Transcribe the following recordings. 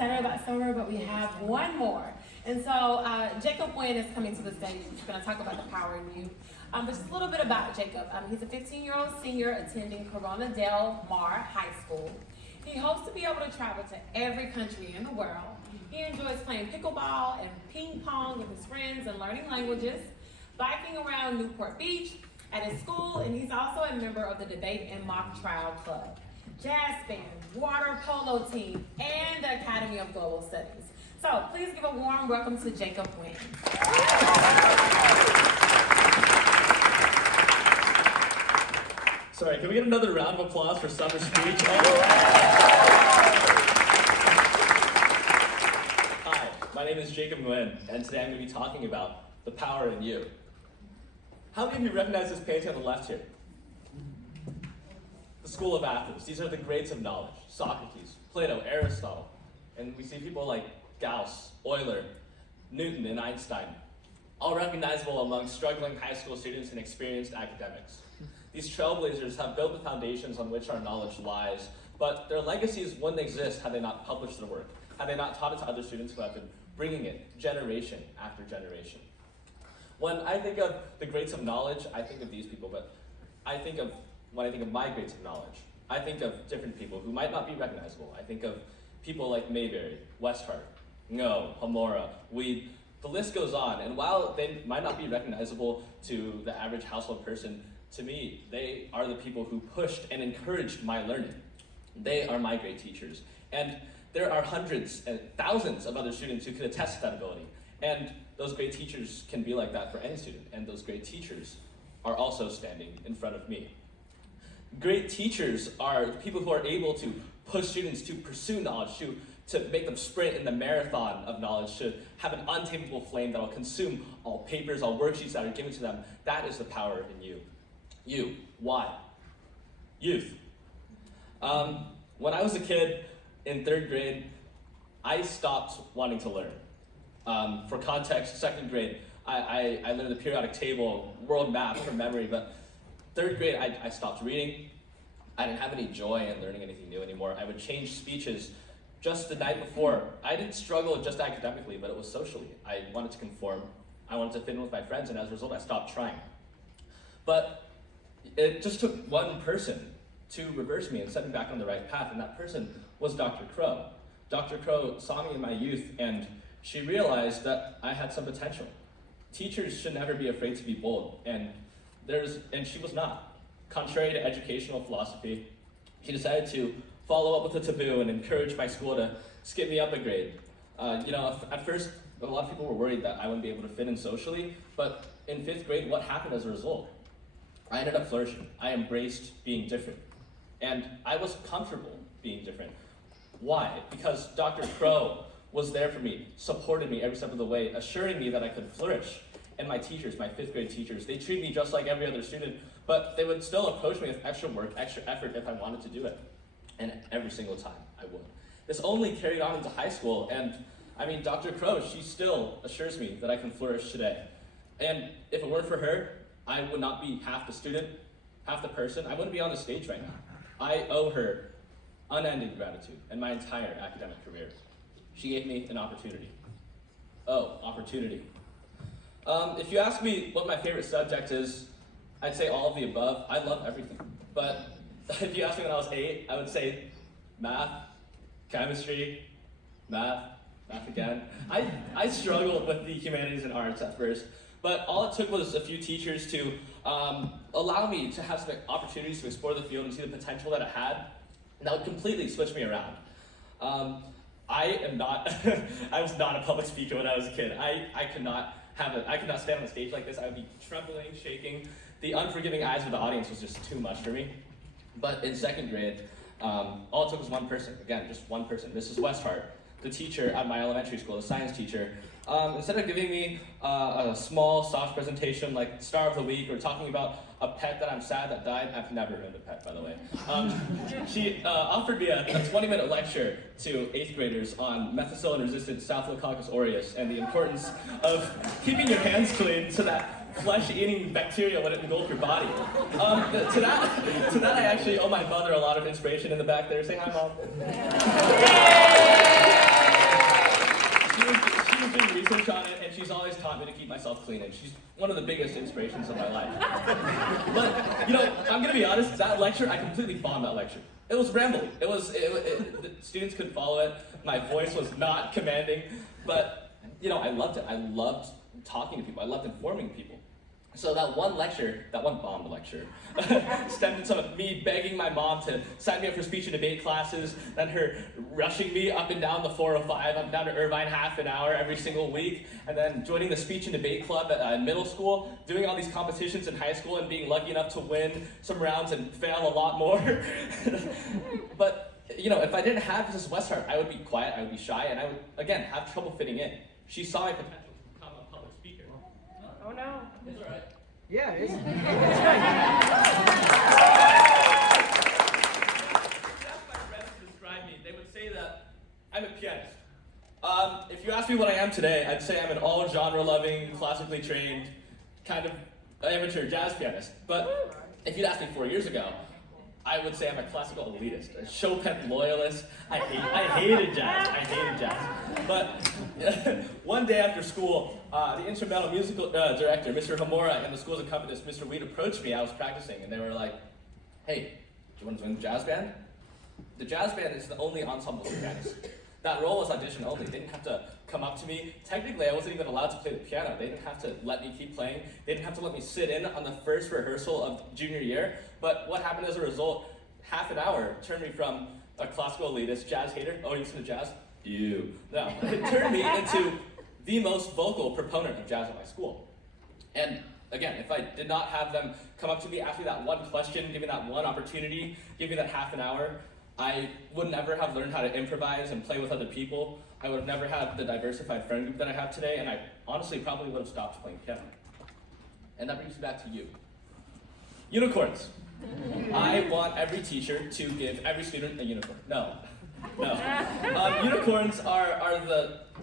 excited about summer, but we have one more. And so Jacob Nguyen is coming to the stage. He's going to talk about the power in youth. But just a little bit about Jacob. He's a 15-year-old senior attending Corona Del Mar High School. He hopes to be able to travel to every country in the world. He enjoys playing pickleball and ping pong with his friends and learning languages, biking around Newport Beach at his school, and he's also a member of the Debate and Mock Trial Club, jazz band, water polo team, and the Academy of Global Studies. So please give a warm welcome to Jacob Nguyen. Sorry, can we get another round of applause for Summer's speech? Hi, my name is Jacob Nguyen, and today I'm going to be talking about the power in you. How many of you recognize this painting on the left here? The School of Athens. These are the greats of knowledge. Socrates, Plato, Aristotle. And we see people like Gauss, Euler, Newton, and Einstein, all recognizable among struggling high school students and experienced academics. These trailblazers have built the foundations on which our knowledge lies, but their legacies wouldn't exist had they not published their work, had they not taught it to other students who have been bringing it generation after generation. When I think of the greats of knowledge, I think of these people, but when I think of my greats of knowledge, I think of different people who might not be recognizable. I think of people like Mayberry, Westhart, Ngo, Hamora, Weed. The list goes on, and while they might not be recognizable to the average household person, to me, they are the people who pushed and encouraged my learning. They are my great teachers. And there are hundreds and thousands of other students who can attest to that ability. And those great teachers can be like that for any student. And those great teachers are also standing in front of me. Great teachers are people who are able to push students to pursue knowledge, to make them sprint in the marathon of knowledge, to have an untamable flame that will consume all papers, all worksheets that are given to them. That is the power in you. You. Why? Youth. When I was a kid in 3rd grade, I stopped wanting to learn. For context, 2nd grade, I learned the periodic table, world map from memory, but 3rd grade, I stopped reading. I didn't have any joy in learning anything new anymore. I would change speeches just the night before. I didn't struggle just academically, but it was socially. I wanted to conform. I wanted to fit in with my friends, and as a result, I stopped trying. But it just took one person to reverse me and set me back on the right path, and that person was Dr. Crow. Dr. Crow saw me in my youth, and she realized that I had some potential. Teachers should never be afraid to be bold, and she was not. Contrary to educational philosophy, she decided to follow up with a taboo and encourage my school to skip me up a grade. At first, a lot of people were worried that I wouldn't be able to fit in socially, but in 5th grade, what happened as a result? I ended up flourishing. I embraced being different. And I was comfortable being different. Why? Because Dr. Crow was there for me, supported me every step of the way, assuring me that I could flourish. And my teachers, my 5th grade teachers, they treat me just like every other student, but they would still approach me with extra work, extra effort if I wanted to do it. And every single time I would. This only carried on into high school, and Dr. Crow, she still assures me that I can flourish today. And if it weren't for her, I would not be half the student, half the person. I wouldn't be on the stage right now. I owe her unending gratitude and my entire academic career. She gave me an opportunity. Oh, opportunity. If you ask me what my favorite subject is, I'd say all of the above. I love everything. But if you asked me when I was 8, I would say math, chemistry, math again. I struggled with the humanities and arts at first, but all it took was a few teachers to allow me to have some opportunities to explore the field and see the potential that it had, and that would completely switch me around. I was not a public speaker when I was a kid. I could not stand on a stage like this. I would be trembling, shaking. The unforgiving eyes of the audience was just too much for me. But in 2nd grade, all it took was one person. Again, just one person. Mrs. Westhart, the teacher at my elementary school, the science teacher. Instead of giving me a small, soft presentation like Star of the Week or talking about a pet that I'm sad that died, I've never owned a pet, by the way. She offered me a 20-minute lecture to 8th graders on methicillin-resistant Staphylococcus aureus and the importance of keeping your hands clean so that flesh-eating bacteria would engulf your body. To that, I actually owe my mother a lot of inspiration in the back there. Say hi, Mom. it, and she's always taught me to keep myself clean, and she's one of the biggest inspirations of my life. But, you know, I'm gonna be honest, that lecture, I completely bombed that lecture. It was rambling. The students couldn't follow it. My voice was not commanding, but, you know, I loved it. I loved talking to people. I loved informing people. So that one lecture, that one bombed lecture, stemmed into me begging my mom to sign me up for speech and debate classes, then her rushing me up and down the 405, up and down to Irvine half an hour every single week, and then joining the speech and debate club at middle school, doing all these competitions in high school and being lucky enough to win some rounds and fail a lot more. But, you know, if I didn't have Mrs. Westhart, I would be quiet, I would be shy, and I would, again, have trouble fitting in. She saw my potential to become a public speaker. Oh no. It's all right. Yeah, it's That's my friends to describe me. They would say that I'm a pianist. If you ask me what I am today, I'd say I'm an all-genre-loving, classically trained, kind of amateur jazz pianist. But if you'd asked me 4 years ago, I would say I'm a classical elitist, a Chopin loyalist. I hated jazz. I hated jazz. But one day after school, the instrumental musical director, Mr. Hamura, and the school's accompanist, Mr. Weed, approached me. I was practicing, and they were like, "Hey, do you want to join the jazz band?" The jazz band is the only ensemble for pianists. That role was audition only. They didn't have to come up to me. Technically, I wasn't even allowed to play the piano. They didn't have to let me keep playing. They didn't have to let me sit in on the first rehearsal of junior year. But what happened as a result, half an hour turned me from a classical elitist, jazz hater, oh, you listen to jazz? Ew. No, it turned me into the most vocal proponent of jazz at my school. And again, if I did not have them come up to me, ask me that one question, give me that one opportunity, give me that half an hour, I would never have learned how to improvise and play with other people. I would have never had the diversified friend group that I have today, and I honestly probably would have stopped playing piano. And that brings me back to you. Unicorns. I want every teacher to give every student a unicorn. No. Unicorns are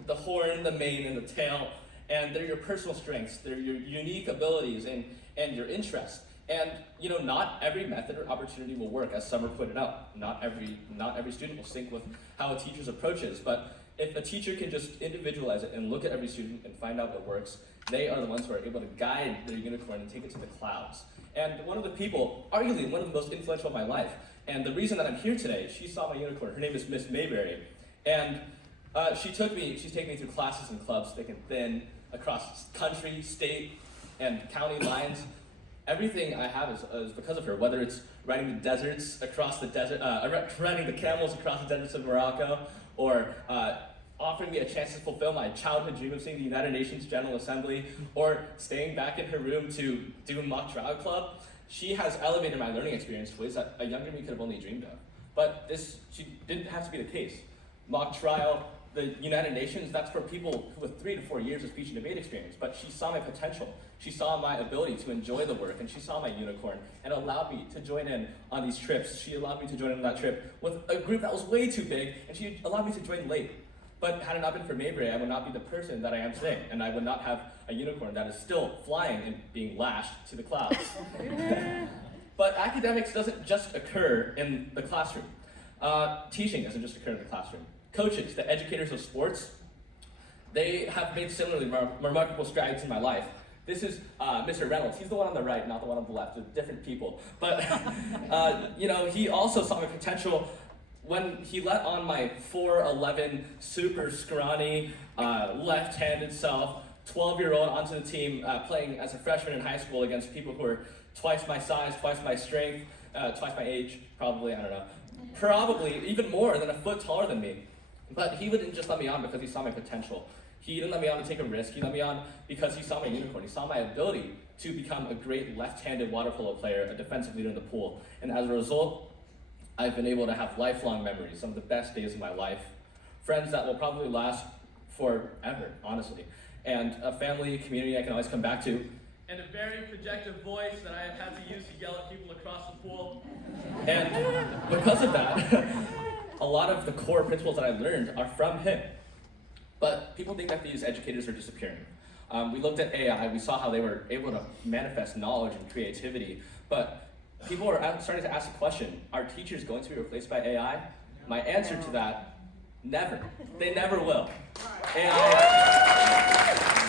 the horn, the mane, and the tail, and they're your personal strengths. They're your unique abilities and your interests. And, you know, not every method or opportunity will work, as Summer pointed out. Not every student will sync with how a teacher's approach is, but if a teacher can just individualize it and look at every student and find out what works, they are the ones who are able to guide their unicorn and take it to the clouds. And one of the people, arguably one of the most influential in my life, and the reason that I'm here today, she saw my unicorn. Her name is Miss Mayberry. And she's taken me through classes and clubs, thick and thin, across country, state, and county lines. Everything I have is because of her, whether it's riding the deserts across the desert, riding the camels across the deserts of Morocco, or offering me a chance to fulfill my childhood dream of seeing the United Nations General Assembly, or staying back in her room to do mock trial club. She has elevated my learning experience to ways that a younger me could have only dreamed of. But she didn't have to be the case. Mock trial, the United Nations, that's for people with 3 to 4 years of speech and debate experience. But she saw my potential. She saw my ability to enjoy the work, and she saw my unicorn, and allowed me to join in on these trips. She allowed me to join in on that trip with a group that was way too big, and she allowed me to join late. But had it not been for Mayberry, I would not be the person that I am today, and I would not have a unicorn that is still flying and being lashed to the clouds. But academics doesn't just occur in the classroom. Teaching doesn't just occur in the classroom. Coaches, the educators of sports, they have made similarly remarkable strides in my life. This is Mr. Reynolds. He's the one on the right, not the one on the left. They're different people. But you know, he also saw my potential when he let on my 4'11", super scrawny, left-handed self, 12-year-old onto the team, playing as a freshman in high school against people who are twice my size, twice my strength, twice my age, probably, I don't know. Probably even more than a foot taller than me. But he wouldn't just let me on because he saw my potential. He didn't let me on to take a risk. He let me on because he saw my unicorn. He saw my ability to become a great left-handed water polo player, a defensive leader in the pool. And as a result, I've been able to have lifelong memories, some of the best days of my life, friends that will probably last forever, honestly, and a family, community I can always come back to, and a very projective voice that I have had to use to yell at people across the pool. And because of that, a lot of the core principles that I learned are from him. But people think that these educators are disappearing. We looked at AI, we saw how they were able to manifest knowledge and creativity, but people are starting to ask the question, are teachers going to be replaced by AI? My answer to that, never. They never will. AI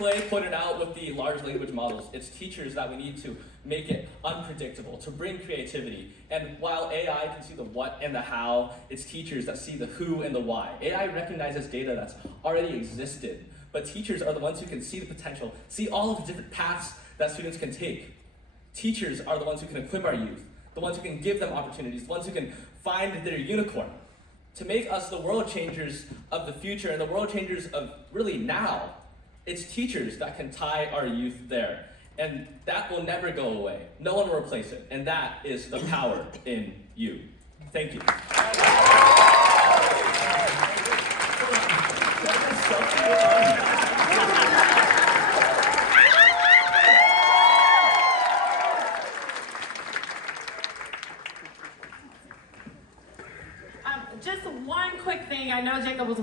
Clay pointed out with the large language models, it's teachers that we need to make it unpredictable, to bring creativity. And while AI can see the what and the how, it's teachers that see the who and the why. AI recognizes data that's already existed, but teachers are the ones who can see the potential, see all of the different paths that students can take. Teachers are the ones who can equip our youth, the ones who can give them opportunities, the ones who can find their unicorn. To make us the world changers of the future and the world changers of really now, it's teachers that can tie our youth there. And that will never go away. No one will replace it. And that is the power in you. Thank you. Just one quick thing. I know Jacob was